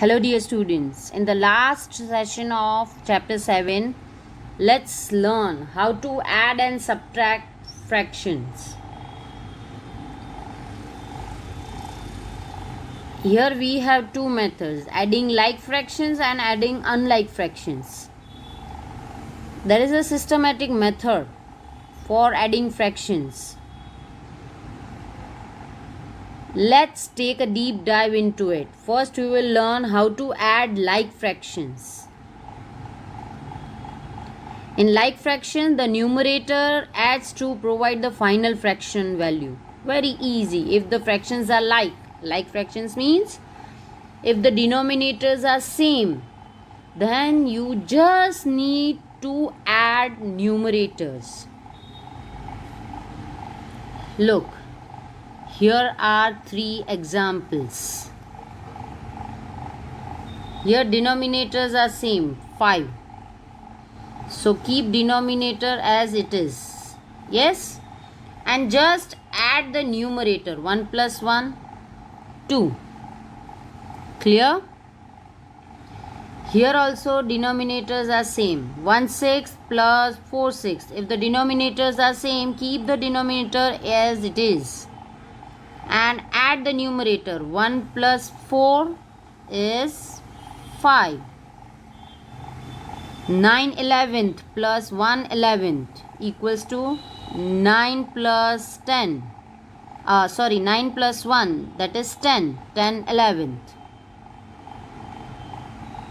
Hello dear students, in the last session of chapter 7, let's learn how to add and subtract fractions. Here we have two methods, adding like fractions and adding unlike fractions. There is a systematic method for adding fractions. Let's take a deep dive into it. First, we will learn how to add like fractions. In like fraction, the numerator adds to provide the final fraction value. Very easy. If the fractions are like fractions means if the denominators are same, then you just need to add numerators. Look. Here are three examples. Here denominators are same, 5. So keep denominator as it is. Yes? And just add the numerator. 1 plus 1, 2. Clear? Here also denominators are same. 1/6 plus 4/6. If the denominators are same, keep the denominator as it is. And add the numerator. 1 plus 4 is 5. 9/11 plus 1/11 equals to 9 plus 10. 9 plus 1, that is 10. 10/11.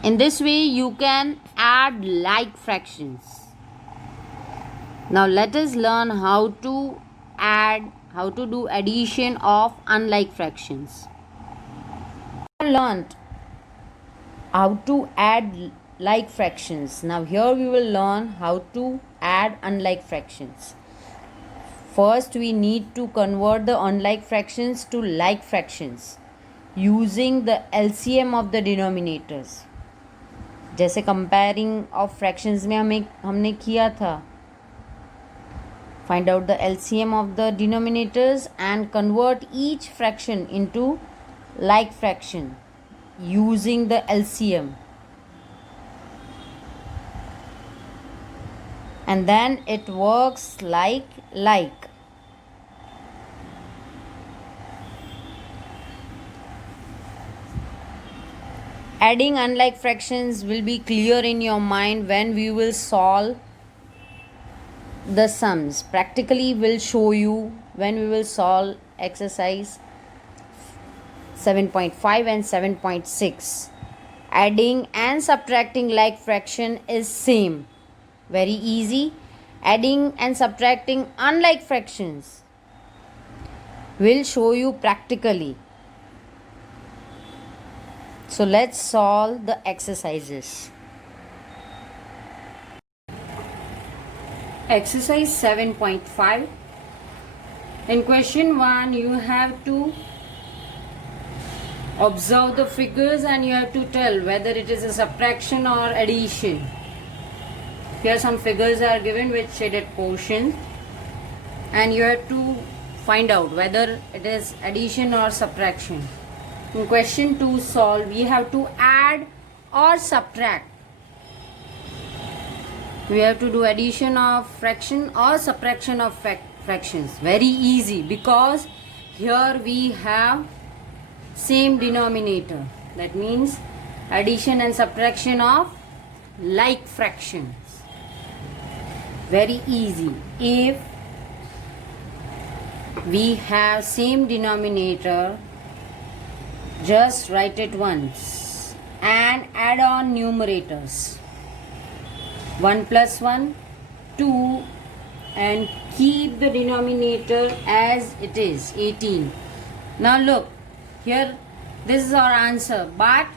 In this way you can add like fractions. Now let us learn how to do addition of unlike fractions. We learned how to add like fractions. Now here we will learn how to add unlike fractions. First we need to convert the unlike fractions to like fractions using the LCM of the denominators. जैसे comparing of fractions में हमने किया था. Find out the LCM of the denominators and convert each fraction into like fraction using the LCM. And then it works like. Adding unlike fractions will be clear in your mind when we will solve the sums. Practically will show you when we will solve exercise 7.5 and 7.6. Adding and subtracting like fraction is same. Very easy. Adding and subtracting unlike fractions will show you practically. So let's solve the exercises. Exercise 7.5. In question 1, you have to observe the figures and you have to tell whether it is a subtraction or addition. Here some figures are given with shaded portion and you have to find out whether it is addition or subtraction. In question 2 solve, we have to add or subtract. We have to do addition of fraction or subtraction of fractions. Very easy because here we have same denominator. That means addition and subtraction of like fractions. Very easy. If we have same denominator, just write it once and add on numerators. 1 plus 1, 2, and keep the denominator as it is, 18. Now look, here this is our answer, but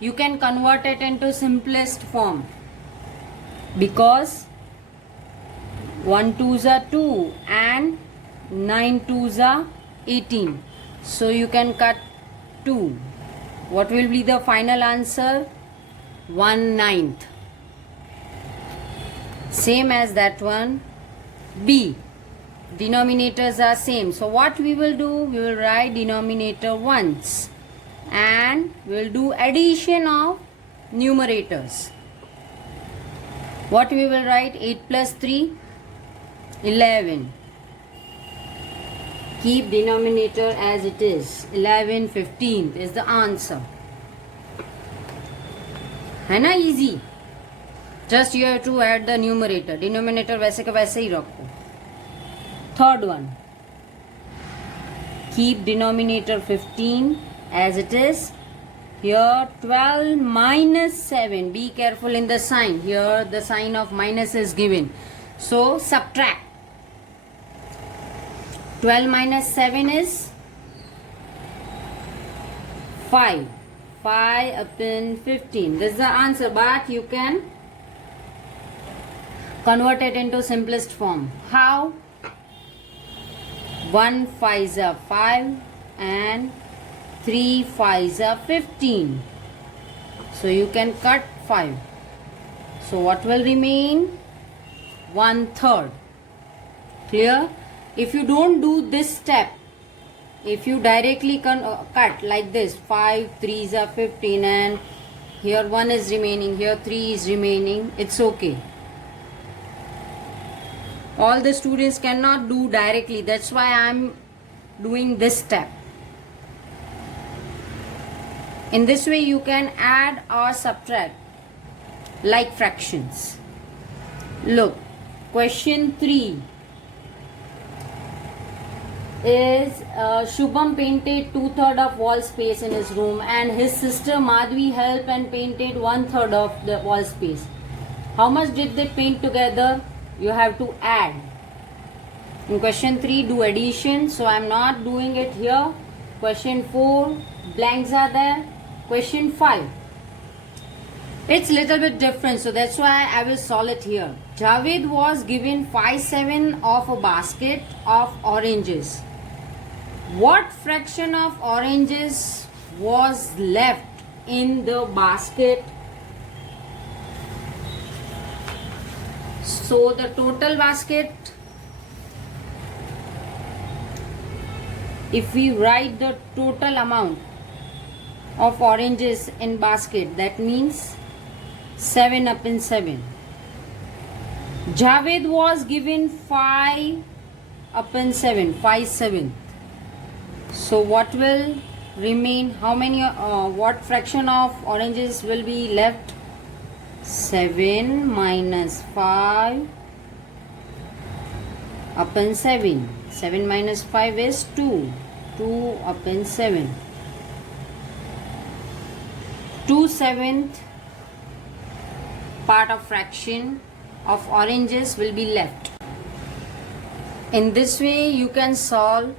you can convert it into simplest form because 1 2s are 2 and 9 2s are 18. So you can cut 2. What will be the final answer? 1/9. Same as that one. B. Denominators are same. So what we will do? We will write denominator once and we'll do addition of numerators. What we will write? 8 plus 3, 11. Keep denominator as it is. 11 15th is the answer. है ना easy? Just you have to add the numerator. Denominator वैसे का वैसे ही रखो. Third one. Keep denominator 15 as it is. Here 12 minus 7. Be careful in the sign. Here the sign of minus is given. So subtract. 12 minus 7 is 5. 5 upon 15. This is the answer, but you can convert it into simplest form. How? 1 5s are 5 and 3 5s are 15. So you can cut 5. So what will remain? 1/3. Clear? If you don't do this step, if you directly cut like this, 5 3s are 15 and here 1 is remaining, here 3 is remaining, it's okay. All the students cannot do directly, that's why I am doing this step. In this way you can add or subtract like fractions. Look, question 3 is Shubham painted 2/3 of wall space in his room and his sister Madhvi helped and painted 1/3 of the wall space. How much did they paint together? You have to add. In question 3 do addition, so I am not doing it here. Question 4 blanks are there. Question 5 it's little bit different, so that's why I will solve it here. Javed was given 5/7 of a basket of oranges. What fraction of oranges was left in the basket? So the total basket, if we write the total amount of oranges in basket, that means 7 upon 7. Javed was given 5 upon 7, 5/7. So what will remain? How many? What fraction of oranges will be left? 7 minus 5 upon 7. 7 minus 5 is 2. 2 upon 7. 2/7 part of fraction of oranges will be left. In this way you can solve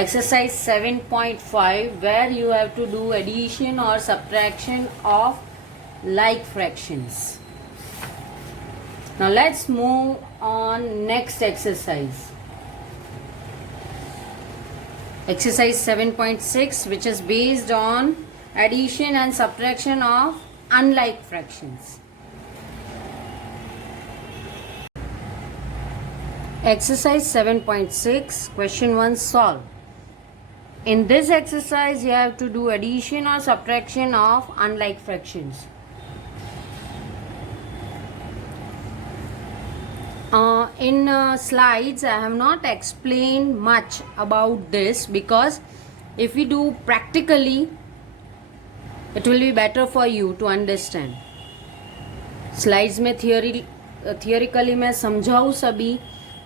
exercise 7.5 where you have to do addition or subtraction of like fractions. Now let's move on next exercise. Exercise 7.6, which is based on addition and subtraction of unlike fractions. Exercise 7.6, question 1, solve. In this exercise, you have to do addition or subtraction of unlike fractions. In slides, I have not explained much about this because if we do practically, it will be better for you to understand. Slides में theoretically मैं समझाऊँ सभी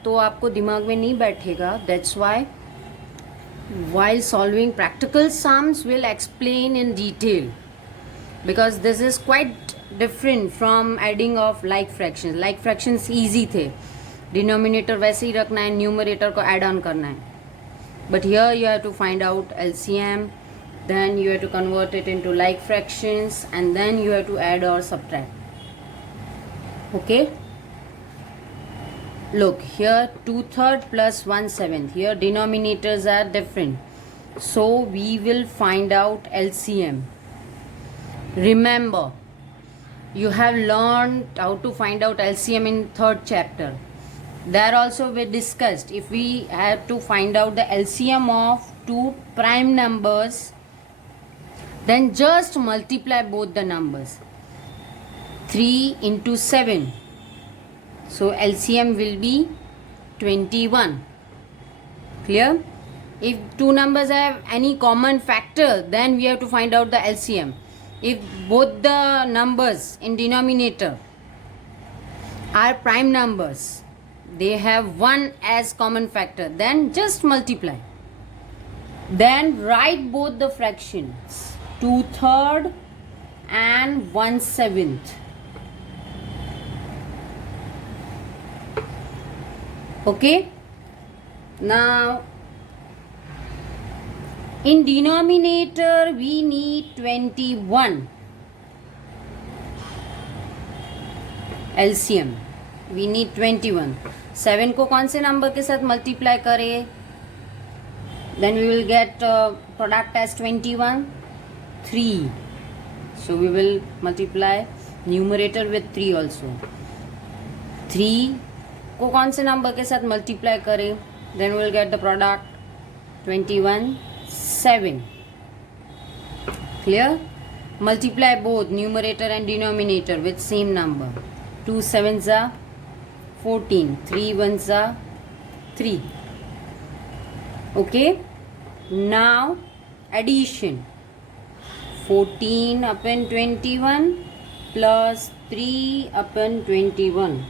तो आपको दिमाग में नहीं बैठेगा. That's why while solving practical sums we'll explain in detail, because this is quite different from adding of like fractions. Like fractions easy थे, denominator वैसे ही रखना है, numerator को add on करना है. But here you have to find out LCM, then you have to convert it into like fractions, and then you have to add or subtract. Okay, look here, 2/3 plus 1/7. Here denominators are different, so we will find out LCM. Remember, you have learned how to find out LCM in 3rd chapter. There also we discussed if we have to find out the LCM of two prime numbers Then just multiply both the numbers. 3 into 7. So LCM will be 21. Clear? If two numbers have any common factor, then we have to find out the LCM. If both the numbers in denominator are prime numbers, they have 1 as common factor, then just multiply. Then write both the fractions, 2/3 and 1/7. Okay? Now, in denominator we need 21. LCM we need 21. 7 को कौन से number के साथ multiply करें? Then we will get product as 21, 3. So we will multiply numerator with 3 also. 3 को कौन से number के साथ मल्टीप्लाई करें? Then we will get the product 21, 7. Clear? Multiply both numerator and denominator with same number. 2 7s are 14, 3 1s are 3. Okay? Now addition. 14 upon 21 plus 3 upon 21.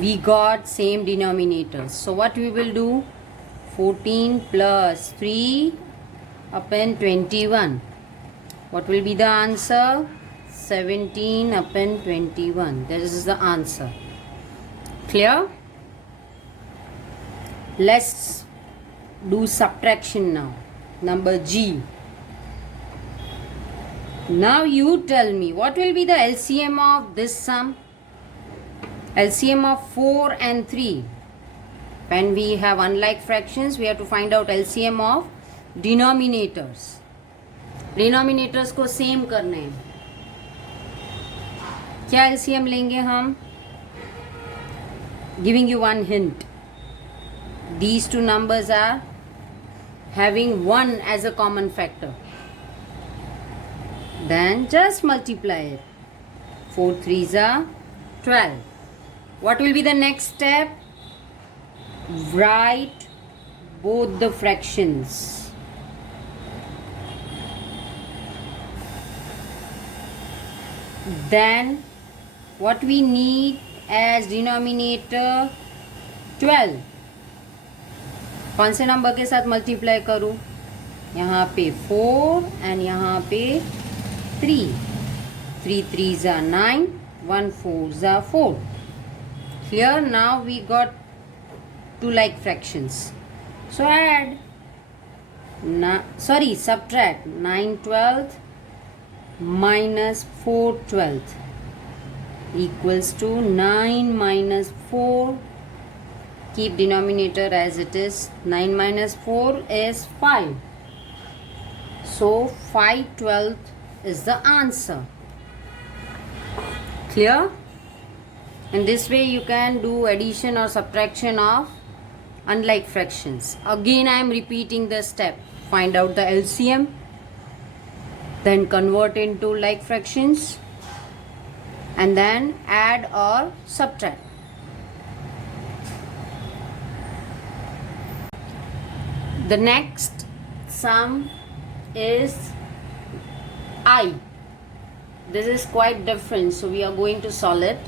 We got same denominators. So what we will do? 14 plus 3 upon 21. What will be the answer? 17 upon 21. This is the answer. Clear? Let's do subtraction now. Number G. Now you tell me what will be the LCM of this sum? LCM of 4 and 3. When we have unlike fractions, we have to find out LCM of denominators. Denominators को same करने हैं. क्या LCM लेंगे हम? Giving you one hint. These two numbers are having 1 as a common factor. Then just multiply it. 4 3s are 12. What will be the next step? Write both the fractions. Then what we need as denominator 12. कौन से number के साथ multiply करूँ? यहाँ पे 4 and यहाँ पे 3. 3 3s are 9, 1 4s are 4. Here now we got two like fractions. So add. Subtract 9 12th minus 4 12th equals to 9 minus 4. Keep denominator as it is. 9 minus 4 is 5. So 5 12th is the answer. Clear? In this way you can do addition or subtraction of unlike fractions. Again I am repeating the step. Find out the LCM. Then convert into like fractions. And then add or subtract. The next sum is I. This is quite different, so we are going to solve it.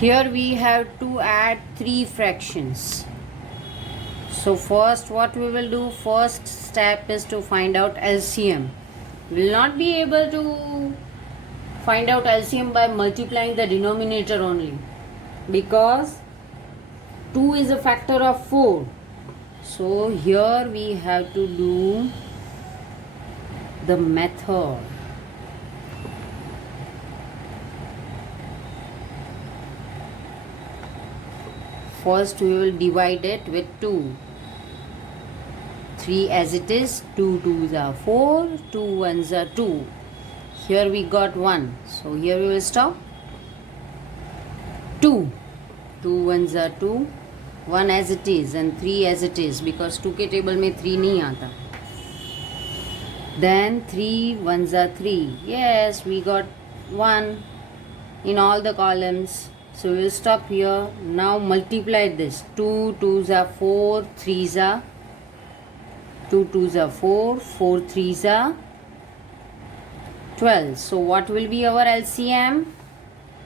Here we have to add 3 fractions. So first what we will do, first step is to find out LCM. We will not be able to find out LCM by multiplying the denominator only, because 2 is a factor of 4. So here we have to do the method. First we will divide it with 2. 3 as it is, 2 2s are 4, 2 1s are 2. Here we got 1. So here we will stop. 2. 2 1s are 2. 1 as it is and 3 as it is, because 2 के table में 3 नहीं आता. Then 3 ones are 3. Yes, we got 1 in all the columns. So we'll stop here. Now multiply this. 2 2s are 4, 3s are 2 2s are 4, 4 3s are 12. So what will be our LCM?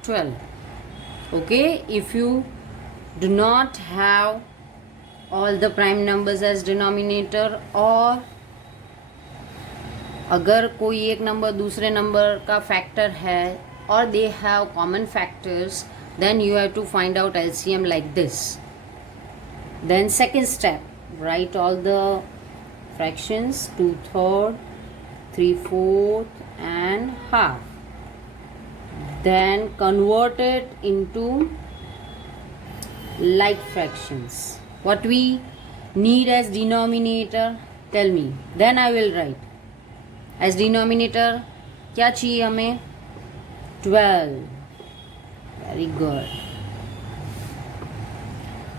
12. Okay, if you do not have all the prime numbers as denominator, or अगर कोई एक number दूसरे number का factor है और they have common factors, then you have to find out LCM like this. Then second step, write all the fractions, 2/3, 3/4 and half. Then convert it into like fractions. What we need as denominator, tell me, then I will write. As denominator क्या चाहिए हमें? 12. Very good.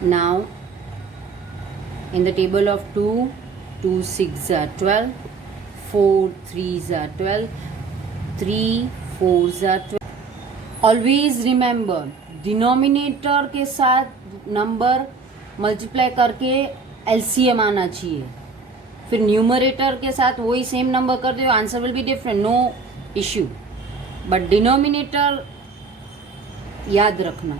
Now in the table of 2, 2 6s are 12, 4 3s are 12, 3 4s are 12. Always remember, denominator के साथ number multiply करके LCM आना चाहिए. फिर numerator के साथ वही सेम नंबर कर दो, answer will be different, no issue. But denominator याद रखना.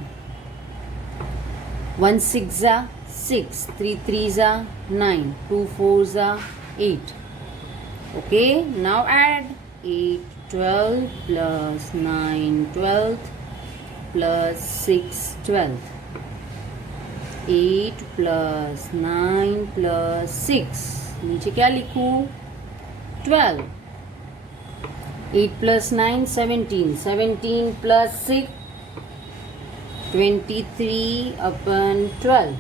1 6 जा 6, 3 3 जा 9, 2 4 जा 8. Okay, now add 8 12 plus 9 12 plus 6 12. 8 plus 9 plus 6, नीचे क्या लिखूं? 12. 8 plus 9 17, 17 plus 6 23 upon 12.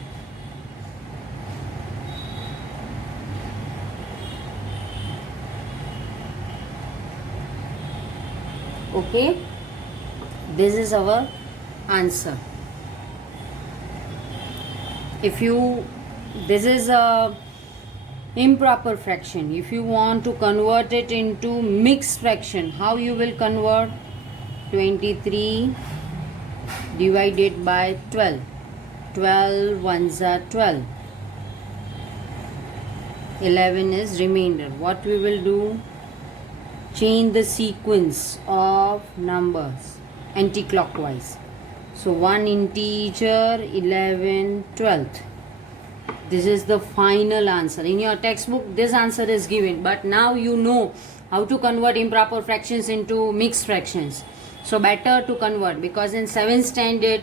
Okay, this is our answer. If you, this is a improper fraction. If you want to convert it into mixed fraction, how you will convert? 23 divided by 12. 12 ones are 12. 11 is remainder. What we will do? Change the sequence of numbers anti-clockwise. So 1 integer, 11 12th. This is the final answer. In your textbook this answer is given, but now you know how to convert improper fractions into mixed fractions. So better to convert, because in 7th standard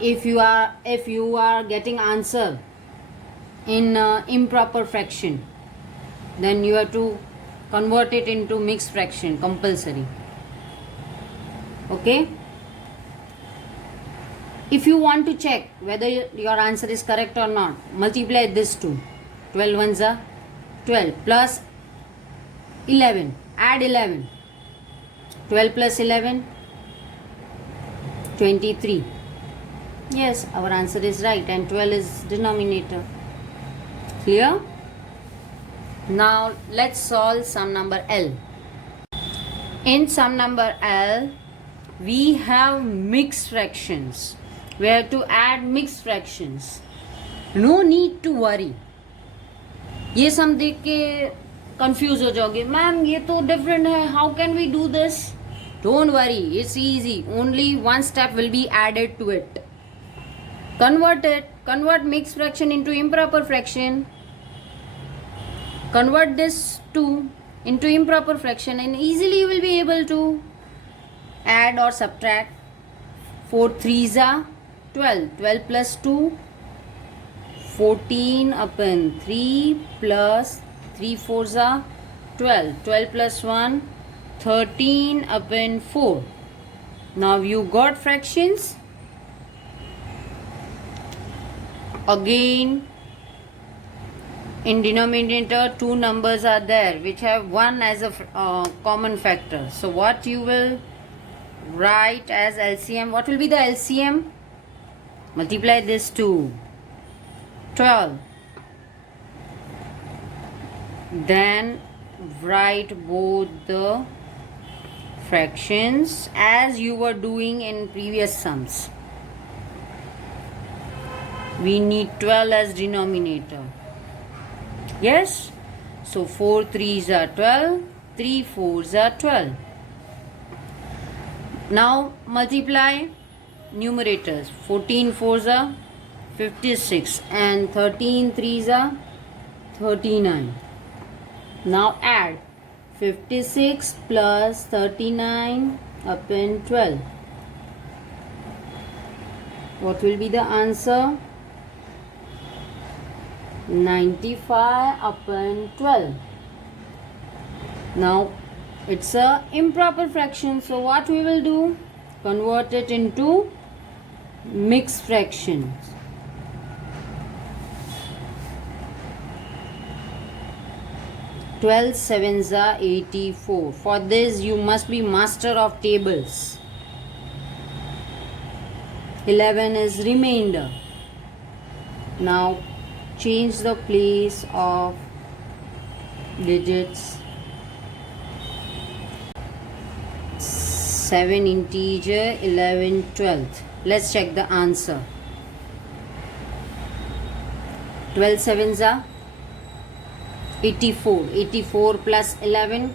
if you are getting answer in improper fraction, then you have to convert it into mixed fraction compulsory. Okay, if you want to check whether your answer is correct or not, multiply this two. 12 ones are 12 plus 11, add 11. 12 plus 11 23. Yes, our answer is right, and 12 is denominator. Clear? Now let's solve sum number L. In sum number L we have mixed fractions. We have to add mixed fractions. No need to worry. ये सम देख के confuse हो जाओगे, ma'am ये तो different है, how can we do this? Don't worry, it's easy. Only one step will be added to it. Convert it. Convert mixed fraction into improper fraction. Convert this 2 into improper fraction, and easily you will be able to add or subtract. 4 3s are 12. 12 plus 2 14 upon 3 plus 3 4s are 12. 12 plus 1 13 upon 4. Now you got fractions. Again in denominator 2 numbers are there which have 1 as a common factor. So what you will write as LCM? What will be the LCM? Multiply this 2. 12. Then write both the fractions as you were doing in previous sums. We need 12 as denominator. Yes? So 4 3s are 12, 3 4s are 12. Now multiply numerators. 14 4s are 56 and 13 3s are 39. Now add 56 plus 39 upon 12. What will be the answer? 95 upon 12. Now it's a improper fraction, so what we will do? Convert it into mixed fractions. 12 sevens are 84. For this you must be master of tables. 11 is remainder. Now change the place of digits. 7 integer, 11 12th. Let's check the answer. 12 sevens are 84. 84 plus 11,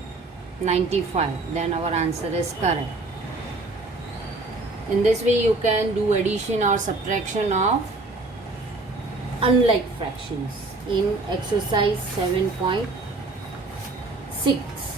95. Then our answer is correct. In this way you can do addition or subtraction of unlike fractions in exercise 7.6.